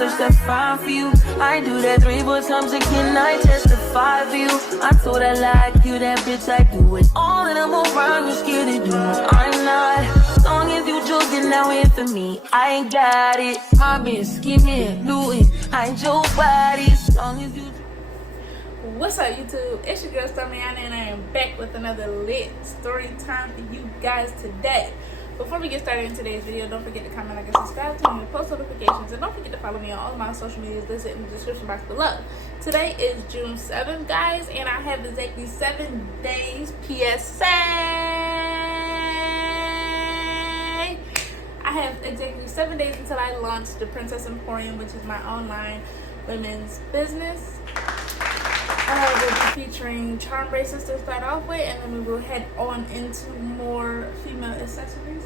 touch that fine for you. I do that 3-4 times again, I testify for you. I told I like you, that bitch, I do it. All that I'm around, you scared to do. I'm not. As long as you joking now in for me, I ain't got it. My bitch, skimming, Louis, I ain't your body. As long as you. What's up, YouTube? It's your girl Stormiana, and I am back with another lit story time for you guys today. Before we get started in today's video, don't forget to comment, like, and subscribe to me, post notifications, and don't forget to follow me on all of my social medias listed in the description box below. Today is June 7th, guys, and I have exactly 7 days PSA. I have exactly 7 days until I launch the Princess Emporium, which is my online women's business. We'll be featuring charm bracelets to start off with, and then we will head on into more female accessories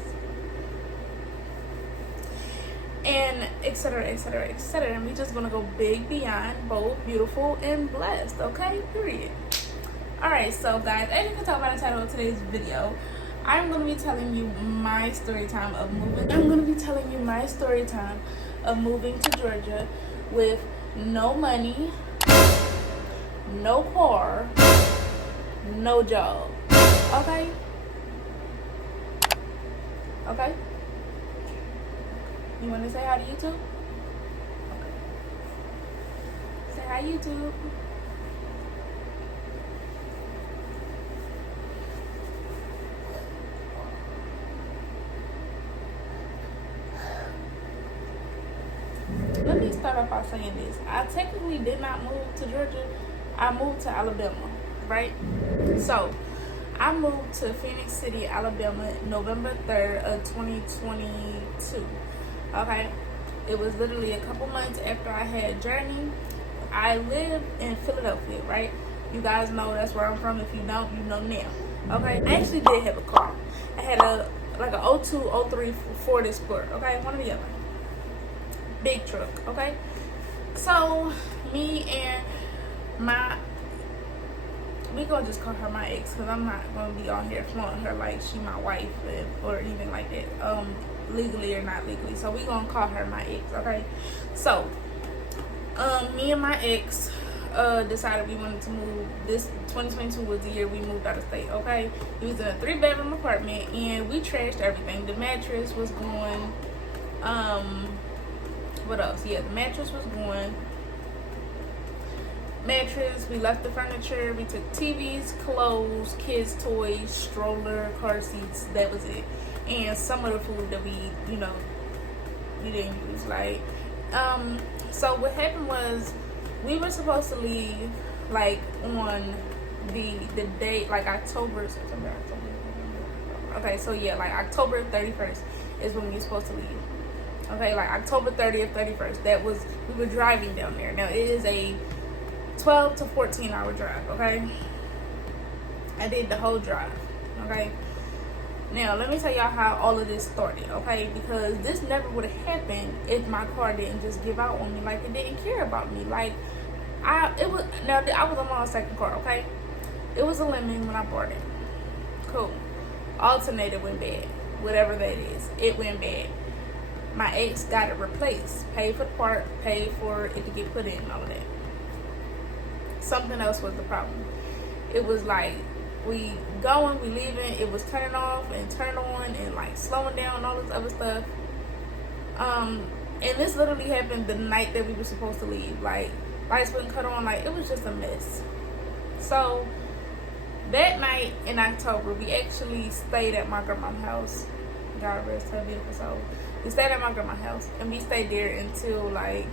and etc, etc, etc. And we just gonna go big, beyond, bold, beautiful, and blessed. Okay, period. All right, so guys, as you can tell by the title of today's video, I'm gonna be telling you my story time of moving. To Georgia with no money, no car, no job. Okay? Okay? You want to say hi to YouTube? Okay. Say hi, YouTube. Let me start off by saying this. I technically did not move to Georgia. I moved to Alabama, right? So, I moved to Phoenix City, Alabama, November 3rd of 2022, okay? It was literally a couple months after I had journeyed. I live in Philadelphia, right? You guys know that's where I'm from. If you don't, you know now, okay? I actually did have a car. I had a 02, 03 Ford Explorer, okay? One or the other. Big truck, okay? So, me and we gonna just call her my ex, because I'm not gonna be on here flaunting her like she my wife or anything like that, legally or not legally. So we gonna call her my ex, okay? So me and my ex decided we wanted to move. This 2022 was the year we moved out of state, okay? It was in a 3-bedroom apartment, and we trashed everything. The mattress was going. What else? Yeah, the mattress was going. We left the furniture, we took TVs, clothes, kids' toys, stroller, car seats. That was it. And some of the food that we didn't use. Like, so what happened was, we were supposed to leave like on the date, like October. Okay, so yeah, like October 31st is when we were supposed to leave. Okay, like October 30th, 31st. We were driving down there. Now it is a 12 to 14 hour drive, okay? I did the whole drive, okay? Now, let me tell y'all how all of this started, okay? Because this never would have happened if my car didn't just give out on me, like it didn't care about me. Like, I was on my second car, okay? It was a lemon when I bought it. Cool. Alternator went bad. Whatever that is, it went bad. My ex got it replaced. Paid for the part, paid for it to get put in and all of that. Something else was the problem. It was like we going, we leaving, it was turning off and turn on and like slowing down and all this other stuff. And this literally happened the night that we were supposed to leave. Like, lights wouldn't cut on, like it was just a mess. So that night in October, we actually stayed at my grandma's house. God rest her beautiful soul. We stayed at my grandma's house, and we stayed there until like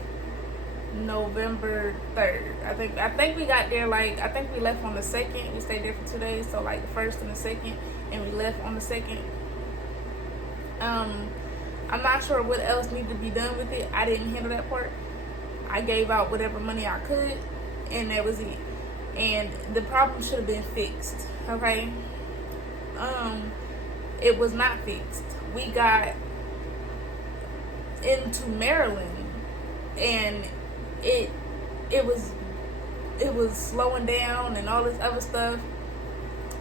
November 3rd. I think we got there, like, I think we left on the 2nd. We stayed there for 2 days, so like the 1st and the 2nd, and we left on the 2nd. I'm not sure what else needed to be done with it. I didn't handle that part. I gave out whatever money I could, and that was it. And the problem should have been fixed, okay? It was not fixed. We got into Maryland, and it was slowing down and all this other stuff.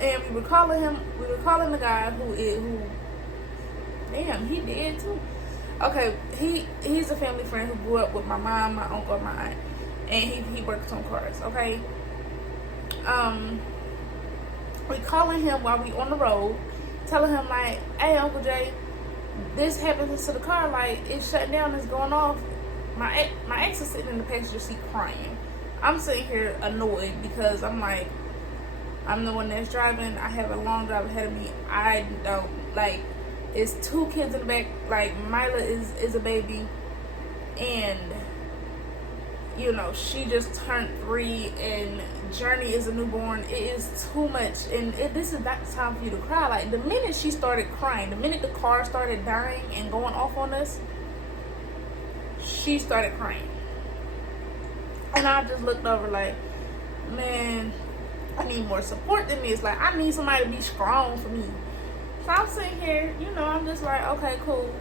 And we were calling the guy who damn, he dead too. Okay, he's a family friend who grew up with my mom, my uncle, and my aunt, and he works on cars. Okay, we calling him while we on the road, telling him like, "Hey, Uncle Jay, this happens to the car. Like, it's shut down. It's going off." My ex is sitting in the passenger seat crying. I'm sitting here annoyed because I'm like, I'm the one that's driving. I have a long drive ahead of me. I don't like. It's 2 kids in the back. Like, Mila is a baby, and you know, she just turned 3, and Journey is a newborn. It is too much, and this is not the time for you to cry. Like, the minute she started crying, the minute the car started dying and going off on us, she started crying. And I just looked over like, man, I need more support than this. Like, I need somebody to be strong for me. So I'm sitting here, you know, I'm just like, okay, cool.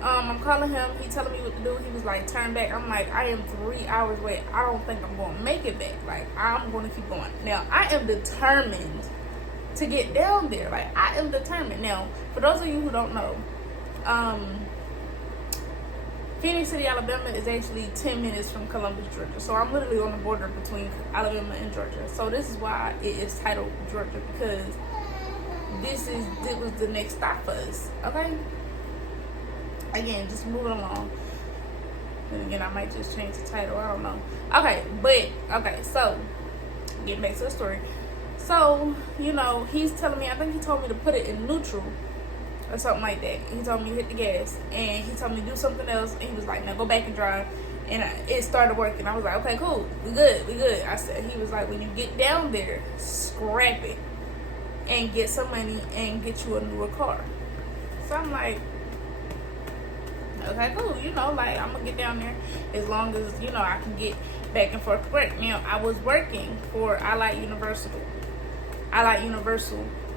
I'm calling him. He telling me what to do. He was like, turn back. I'm like, I am 3 hours away. I don't think I'm going to make it back. Like, I'm going to keep going. Now, I am determined to get down there. Like, I am determined. Now, for those of you who don't know, Phoenix City, Alabama is actually 10 minutes from Columbus, Georgia. So I'm literally on the border between Alabama and Georgia. So this is why it is titled Georgia, because it was the next stop for us. Okay? Again, just moving along. And again, I might just change the title. I don't know. Okay, so getting back to the story. So, you know, he's telling me, I think he told me to put it in neutral or something like that. He told me to hit the gas, and he told me to do something else, and he was like, now go back and drive. And it started working. I was like, okay, cool, we good. I said, he was like, when you get down there, scrap it and get some money and get you a newer car. So I'm like, okay, cool, you know, like, I'm gonna get down there as long as, you know, I can get back and forth to work. Now, I was working for I Like Universal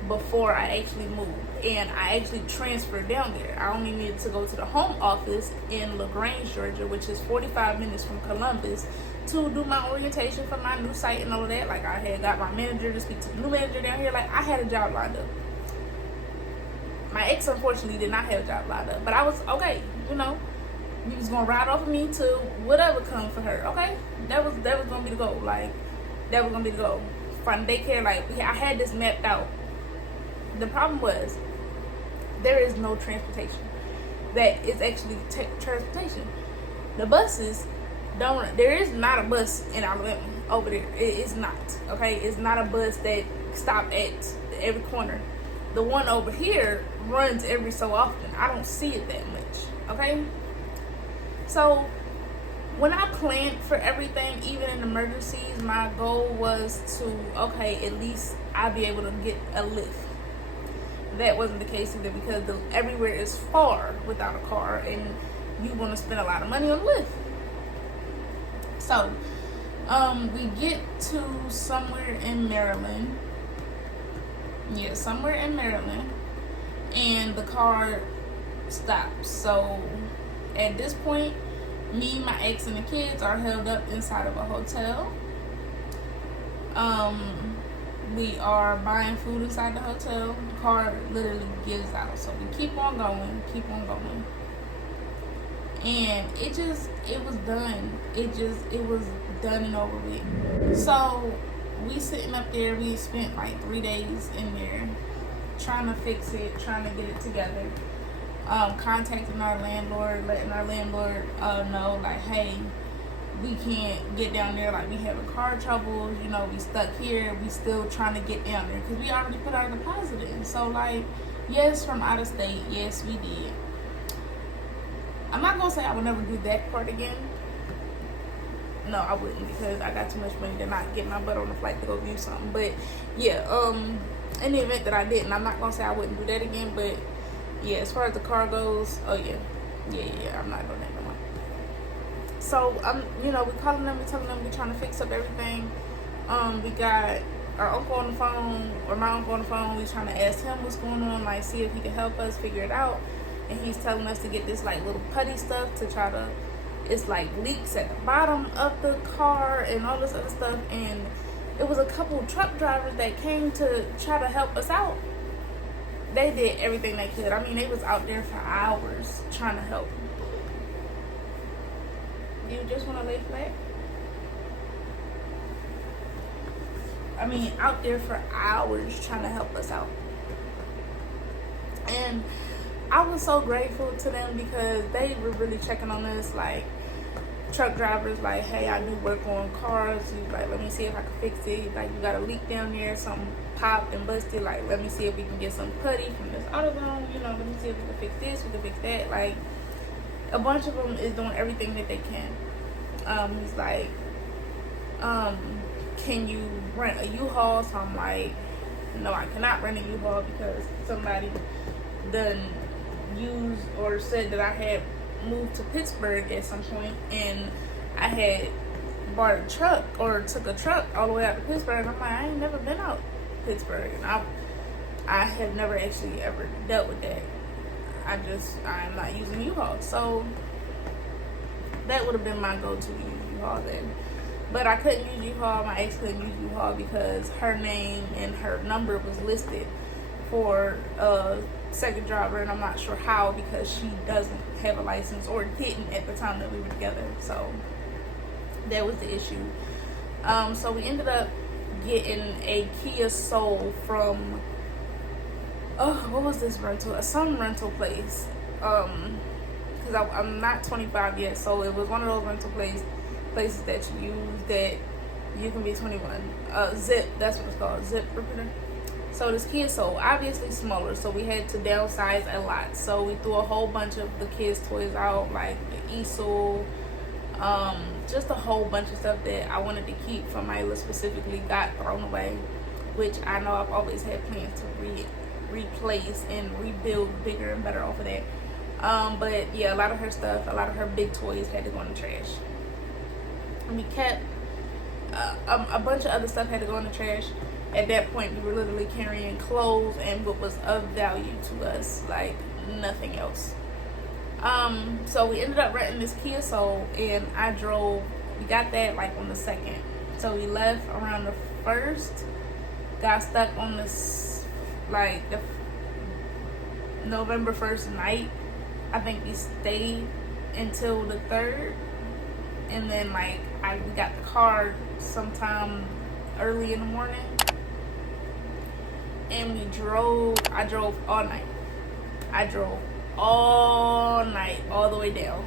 before I actually moved, and I actually transferred down there. I only needed to go to the home office in LaGrange, Georgia, which is 45 minutes from Columbus, to do my orientation for my new site and all of that. Like, I had got my manager to speak to the new manager down here. Like, I had a job lined up. My ex, unfortunately, did not have a job lined up, but I was okay. You know, he was gonna ride off of me to whatever come for her. Okay, that was gonna be the goal. Like, that was gonna be the goal. From daycare, like, I had this mapped out. The problem was, there is no transportation that is actually transportation. The buses don't run. There is not a bus in Alabama over there. It is not. Okay, it's not a bus that stop at every corner. The one over here runs every so often. I don't see it that much. Okay, so when I planned for everything, even in emergencies, my goal was to, okay, at least I'll be able to get a lift. That wasn't the case either, because everywhere is far without a car, and you want to spend a lot of money on Lyft. So, we get to somewhere in Maryland. Yeah, somewhere in Maryland, and the car stops. So, at this point, me, my ex, and the kids are held up inside of a hotel. We are buying food inside the hotel. The car literally gives out. So we keep on going. And it was done. It was done and over with. So we sitting up there. We spent like 3 days in there trying to fix it, trying to get it together. Contacting our landlord, letting our landlord know, like, hey, we can't get down there, like, we having car trouble, you know, we stuck here, we still trying to get down there, because we already put our deposit in. So, like, yes, from out of state, yes, we did. I'm not gonna say I would never do that part again. No, I wouldn't, because I got too much money to not get my butt on the flight to go view something. But yeah, in the event that I didn't, I'm not gonna say I wouldn't do that again. But yeah, as far as the car goes, oh yeah, I'm not doing that no more. So you know, we calling them, we telling them we trying to fix up everything. We got our uncle on the phone, or my uncle on the phone. We trying to ask him what's going on, like, see if he can help us figure it out. And he's telling us to get this like little putty stuff to try to, it's like leaks at the bottom of the car and all this other stuff. And it was a couple truck drivers that came to try to help us out. they did everything they could. I mean, they was out there for hours trying to help. You just want to lay flat? I mean, out there for hours trying to help us out. And I was so grateful to them because they were really checking on us, like truck drivers, like, hey, I do work on cars. He's like, let me see if I can fix it. Like, you got a leak down there, something popped and busted. Like, let me see if we can get some putty from this AutoZone. You know, let me see if we can fix this, we can fix that. Like, a bunch of them is doing everything that they can. He's like, can you rent a U-Haul? So I'm like, no, I cannot rent a U-Haul because somebody done used or said that I had moved to Pittsburgh at some point, and I had bought a truck or took a truck all the way out to Pittsburgh. And I'm like, I ain't never been out Pittsburgh, and I have never actually ever dealt with that. I'm not using U-Haul, so that would have been my go-to U-Haul then. But I couldn't use U-Haul. My ex couldn't use U-Haul because her name and her number was listed for a second driver, and I'm not sure how because she doesn't have a license or didn't at the time that we were together. So that was the issue. So we ended up getting a Kia Soul from what was this rental? Some rental place. Because I'm not 25 yet, so it was one of those rental places that you use that you can be 21. Zip, that's what it's called, Zip Repeater. So this Kia Soul, obviously smaller, so we had to downsize a lot. So we threw a whole bunch of the kids' toys out, like the easel, just a whole bunch of stuff that I wanted to keep from Mila specifically got thrown away, which I know I've always had plans to replace and rebuild bigger and better off of that. But yeah, a lot of her stuff, a lot of her big toys had to go in the trash. And we kept a bunch of other stuff had to go in the trash. At that point, we were literally carrying clothes and what was of value to us, like nothing else. So we ended up renting this Kia Soul, and we got that like on the 2nd. So we left around the 1st, got stuck on this, like the November 1st night. I think we stayed until the 3rd, and then like we got the car sometime early in the morning, and I drove all night. I drove all night, all the way down,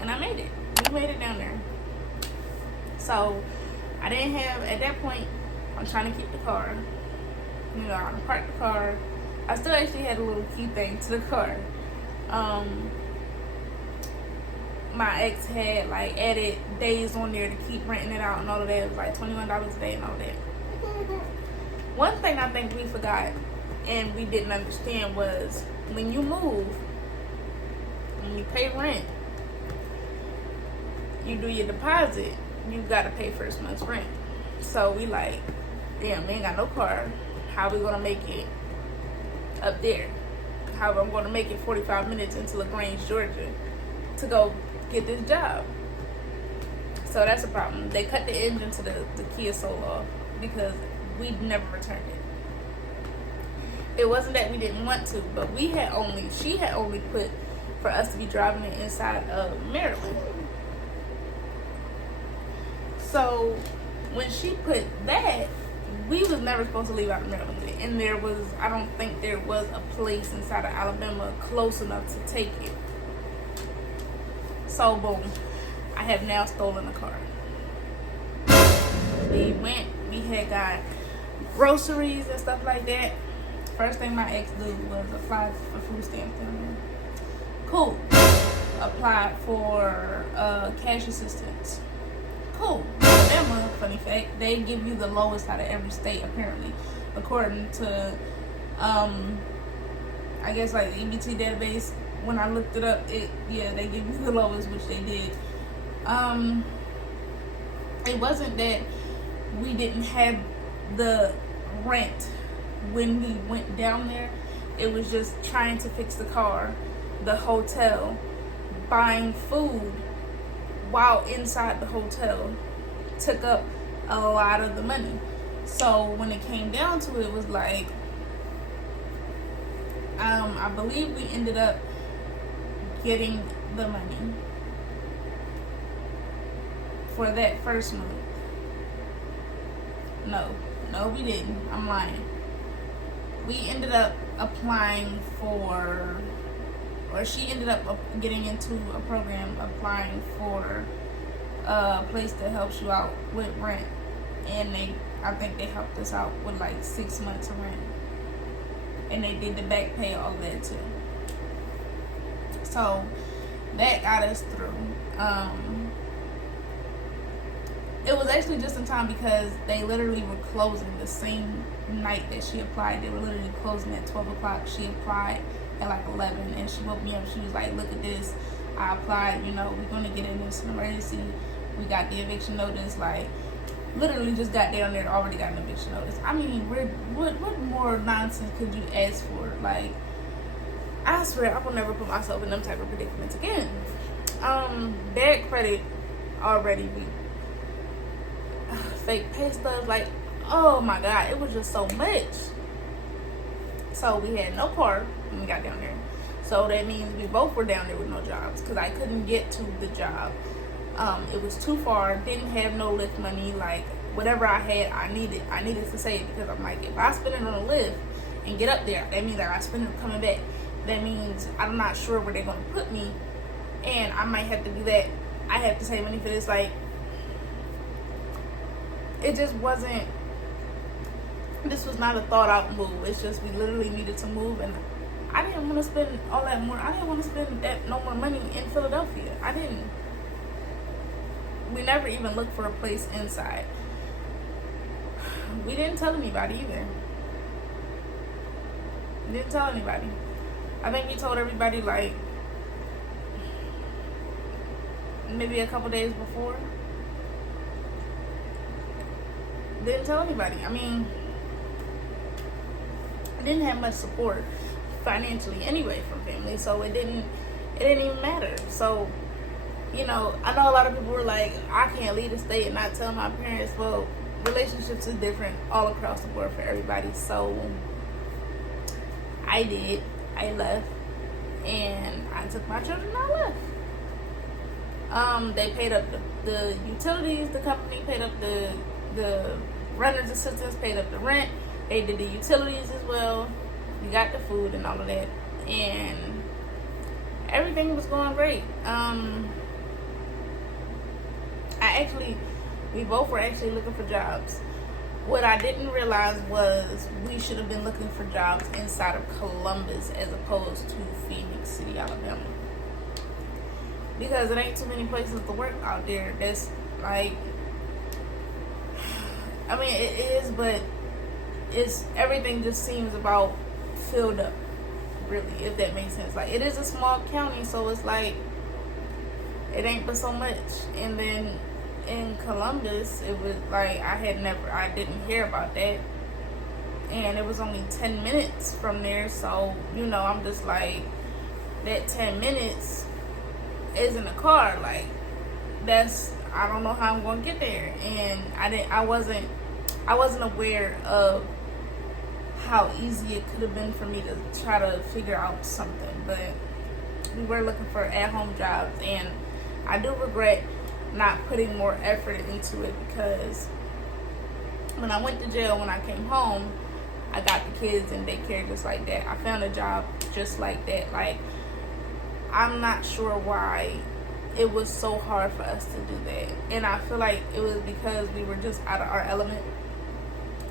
and I made it. We made it down there. So I didn't have, at that point, I'm trying to keep the car. You know, I parked the car. I still actually had a little key thing to the car. My ex had like added days on there to keep renting it out and all of that. It was like $21 a day and all that. One thing I think we forgot and we didn't understand was when you move, when you pay rent, you do your deposit, you gotta pay first month's rent. So we like, damn, we ain't got no car. How we gonna make it up there? How I'm gonna make it 45 minutes into LaGrange, Georgia to go get this job? So that's a problem. They cut the engine to the Kia Soul off because we never returned it. It wasn't that we didn't want to, but she had only put for us to be driving it inside of Maryland. So when she put that, we was never supposed to leave out of Maryland. And I don't think there was a place inside of Alabama close enough to take it. So boom, I have now stolen a car. We had got groceries and stuff like that. First thing my ex did was apply for food stamps down there. Cool. Applied for cash assistance. Cool. Alabama, funny fact, they give you the lowest out of every state apparently, according to I guess like the EBT database. When I looked it up, they give you the lowest, which they did. It wasn't that we didn't have the rent when we went down there. It was just trying to fix the car, the hotel, buying food while inside the hotel took up a lot of the money. So when it came down to it, it was like I believe we ended up getting the money for that first month. No, we didn't. I'm lying. We ended up applying for, or she ended up getting into a program applying for a place that helps you out with rent. And I think they helped us out with like 6 months of rent. And they did the back pay, all of that too. So that got us through. It was actually just in time because they literally were closing the same night that she applied. They were literally closing at 12 o'clock. She applied at like 11, and she woke me up. She was like, look at this. I applied, we're going to get in this emergency. We got the eviction notice. Like, literally just got down there, already got an eviction notice. I mean, what more nonsense could you ask for? Like, I swear I will never put myself in them type of predicaments again. Bad credit already. Fake pay stubs, like, oh my god, it was just so much. So we had no car when we got down there. So that means we both were down there with no jobs because I couldn't get to the job. It was too far, didn't have no Lyft money. Like, whatever I had, I needed to save, because I'm like, if I spend it on a Lyft and get up there, that means that I spend it coming back. That means I'm not sure where they're going to put me, and I might have to do that. I have to save money for this. Like, it just wasn't, this was not a thought out move. It's just we literally needed to move, and I didn't want to spend all that more. I didn't want to spend no more money in Philadelphia. I didn't. We never even looked for a place inside. We didn't tell anybody either. We didn't tell anybody. I think we told everybody like maybe a couple days before. Didn't tell anybody. I mean, I didn't have much support financially anyway from family, so it didn't even matter. So, I know a lot of people were like, I can't leave the state and not tell my parents. Well, relationships is different all across the board for everybody. So I did. I left, and I took my children and I left. They paid up the utilities. The company paid up the renter's assistance, paid up the rent. They did the utilities as well. We got the food and all of that, and everything was going great. We both were actually looking for jobs. What I didn't realize was we should have been looking for jobs inside of Columbus as opposed to Phoenix City, Alabama. Because it ain't too many places to work out there that's like, I mean, it is, but everything just seems about filled up, really, if that makes sense. Like, it is a small county, so it's like, it ain't but so much. And then in Columbus, it was like, I didn't hear about that. And it was only 10 minutes from there, so, I'm just like, that 10 minutes is in a car. Like, I don't know how I'm going to get there. And I wasn't aware of how easy it could have been for me to try to figure out something. But we were looking for at-home jobs, and I do regret not putting more effort into it, because when I went to jail, when I came home, I got the kids in daycare just like that. I found a job just like that. Like, I'm not sure why it was so hard for us to do that. And I feel like it was because we were just out of our element.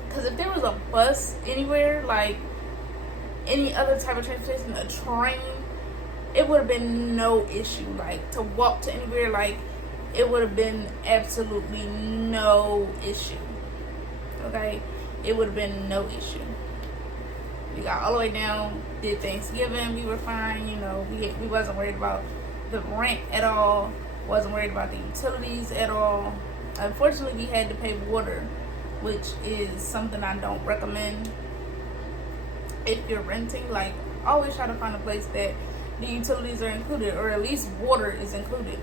Because if there was a bus anywhere, like any other type of transportation, a train, it would have been no issue. Like, to walk to anywhere, like, it would have been absolutely no issue. Okay? It would have been no issue. We got all the way down, did Thanksgiving, we were fine, we wasn't worried about the rent at all, wasn't worried about the utilities at all. Unfortunately, we had to pay water, which is something I don't recommend if you're renting. Like, always try to find a place that the utilities are included, or at least water is included,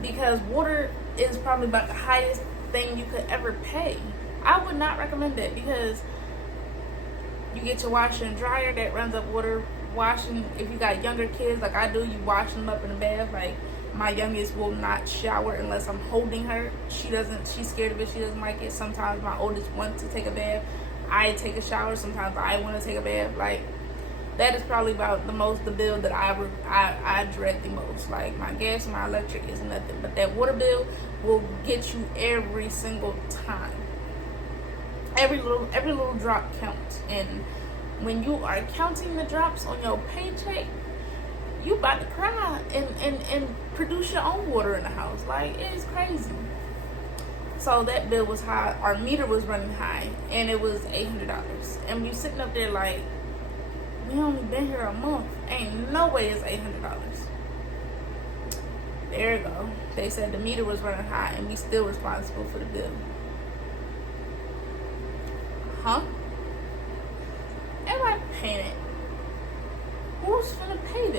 because water is probably about the highest thing you could ever pay. I would not recommend that, because you get your washer and dryer that runs up water washing, if you got younger kids like I do, you wash them up in the bath. Like, my youngest will not shower unless I'm holding her. She's scared of it. She doesn't like it. Sometimes my oldest wants to take a bath. I take a shower. Sometimes I want to take a bath. Like, that is probably about the bill that I dread the most. Like, my gas and my electric is nothing, but that water bill will get you every single time. Every little drop counts. And when you are counting the drops on your paycheck, you about to cry and produce your own water in the house. Like, it's crazy. So that bill was high. Our meter was running high, and it was $800. And you sitting up there like, we only been here a month. Ain't no way it's $800. There you go. They said the meter was running high, and we still responsible for the bill. Huh? Everybody paying it. Who's gonna pay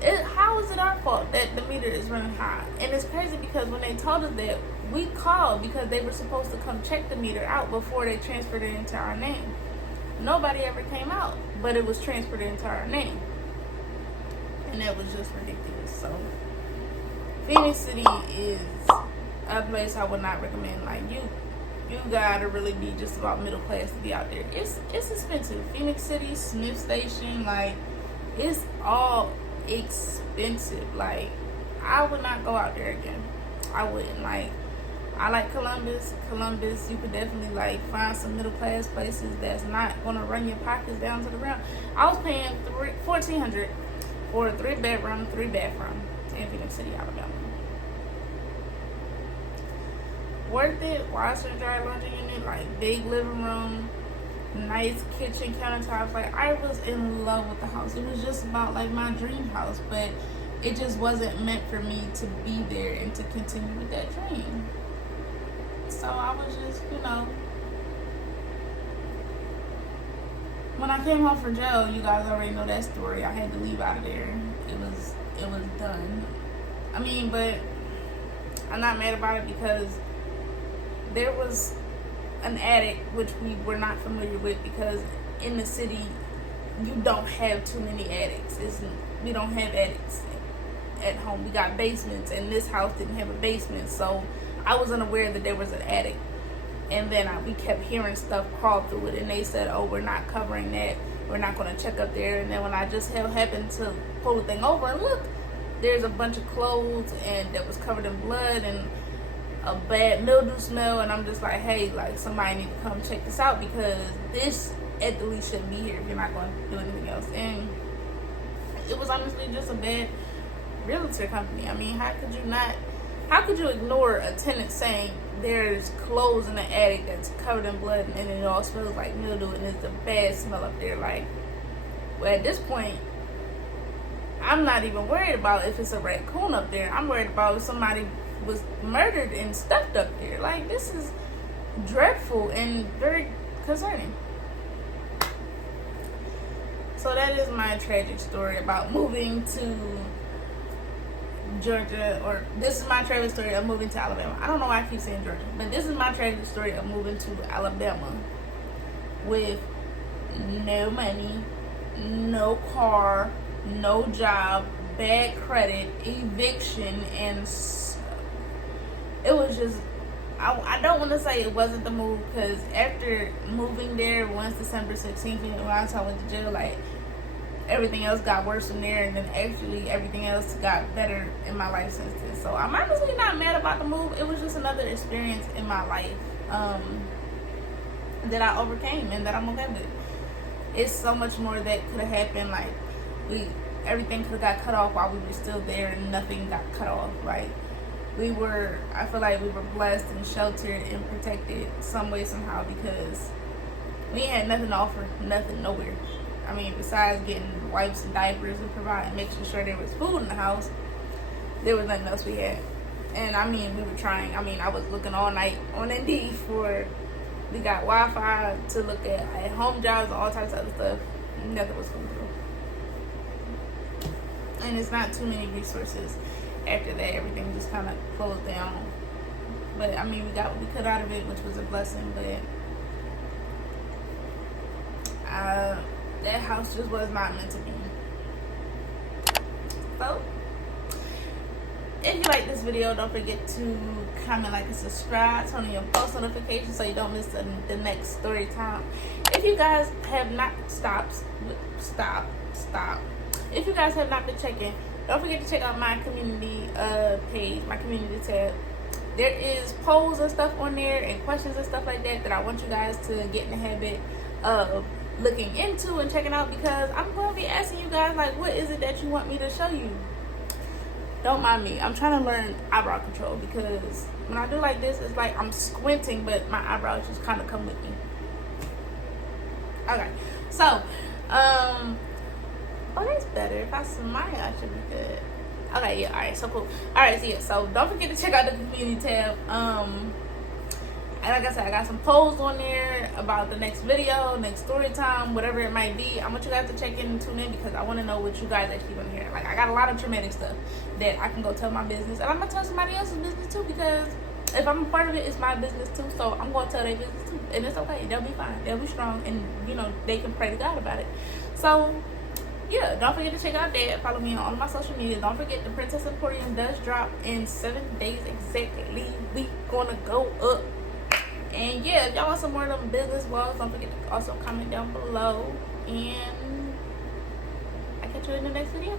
that? How is it our fault that the meter is running high? And it's crazy because when they told us that, we called because they were supposed to come check the meter out before they transferred it into our name. Nobody ever came out, but it was transferred into our name. And that was just ridiculous. So, Phoenix City is a place I would not recommend. Like, you gotta really be just about middle class to be out there. It's expensive. Phoenix City, Smith Station, like, it's all expensive. Like, I would not go out there again. I wouldn't. Like, I like Columbus. You could definitely, like, find some middle class places that's not gonna run your pockets down to the ground. I was paying $1,400 for a 3-bedroom, 3-bathroom in Phoenix City, Alabama. Worth it. Washer and dry laundry unit, like, big living room, nice kitchen countertops. Like, I was in love with the house. It was just about, like, my dream house, but it just wasn't meant for me to be there and to continue with that dream. So I was just, when I came home from jail, you guys already know that story. I had to leave out of there. It was done. I mean, but I'm not mad about it because there was an attic, which we were not familiar with, because in the city, you don't have too many attics. We don't have attics at home. We got basements, and this house didn't have a basement, so I was unaware that there was an attic. And then we kept hearing stuff crawl through it, and they said, oh, we're not covering that. We're not going to check up there. And then when I just happened to pull the thing over and look, there's a bunch of clothes and that was covered in blood and a bad mildew smell. And I'm just like, hey, like, somebody need to come check this out, because this at the least shouldn't be here if you're not going to do anything else. And it was honestly just a bad realtor company. I mean, how could you ignore a tenant saying there's clothes in the attic that's covered in blood and it all smells like mildew and it's a bad smell up there? Like, well, at this point, I'm not even worried about if it's a raccoon up there. I'm worried about if somebody was murdered and stuffed up there. Like, this is dreadful and very concerning. So that is my tragic story about moving to Georgia, or this is my tragic story of moving to Alabama. I don't know why I keep saying Georgia, but this is my tragic story of moving to Alabama with no money, no car, no job, bad credit, eviction, and it was just, I don't want to say it wasn't the move, because after moving there, once December 16th, when I went to jail, like, everything else got worse from there, and then actually everything else got better in my life since then. So I'm honestly not mad about the move. It was just another experience in my life that I overcame and that I'm okay with. It's so much more that could have happened. Like, everything could have got cut off while we were still there, and nothing got cut off. Like, I feel like we were blessed and sheltered and protected some way, somehow, because we had nothing to offer, nothing, nowhere. I mean, besides getting wipes and diapers and making sure there was food in the house, there was nothing else we had. And I mean, we were trying. I mean, I was looking all night on Indeed we got Wi-Fi to look at. I had home jobs and all types of other stuff. Nothing was coming through. And it's not too many resources. After that, everything just kind of closed down. But I mean, we got what we could out of it, which was a blessing. But that house just was not meant to be. So, if you like this video, don't forget to comment, like, and subscribe. Turn on your post notifications so you don't miss the next story time. If you guys have not stop. If you guys have not been checking, don't forget to check out my community page, my community tab. There is polls and stuff on there and questions and stuff like that I want you guys to get in the habit of looking into and checking out, because I'm going to be asking you guys, like, what is it that you want me to show you? Don't mind me. I'm trying to learn eyebrow control, because when I do like this, it's like I'm squinting, but my eyebrows just kind of come with me. Okay. So, oh, that's better. If I smile, I should be good. Okay, yeah, alright, so cool. Alright, so yeah, so don't forget to check out the community tab. And like I said, I got some polls on there about the next video, next story time, whatever it might be. I want you guys to check in and tune in, because I want to know what you guys actually want to hear. Like, I got a lot of traumatic stuff that I can go tell my business, and I'm gonna tell somebody else's business too, because if I'm a part of it, it's my business too. So I'm gonna tell their business too, and it's okay. They'll be fine. They'll be strong, and you know, they can pray to God about it. So yeah, don't forget to check out that. Follow me on all of my social media. Don't forget, the Princess Emporium does drop in 7 days exactly. We gonna go up. And yeah, if y'all want some more of them business vlogs, don't forget to also comment down below. And I'll catch you in the next video.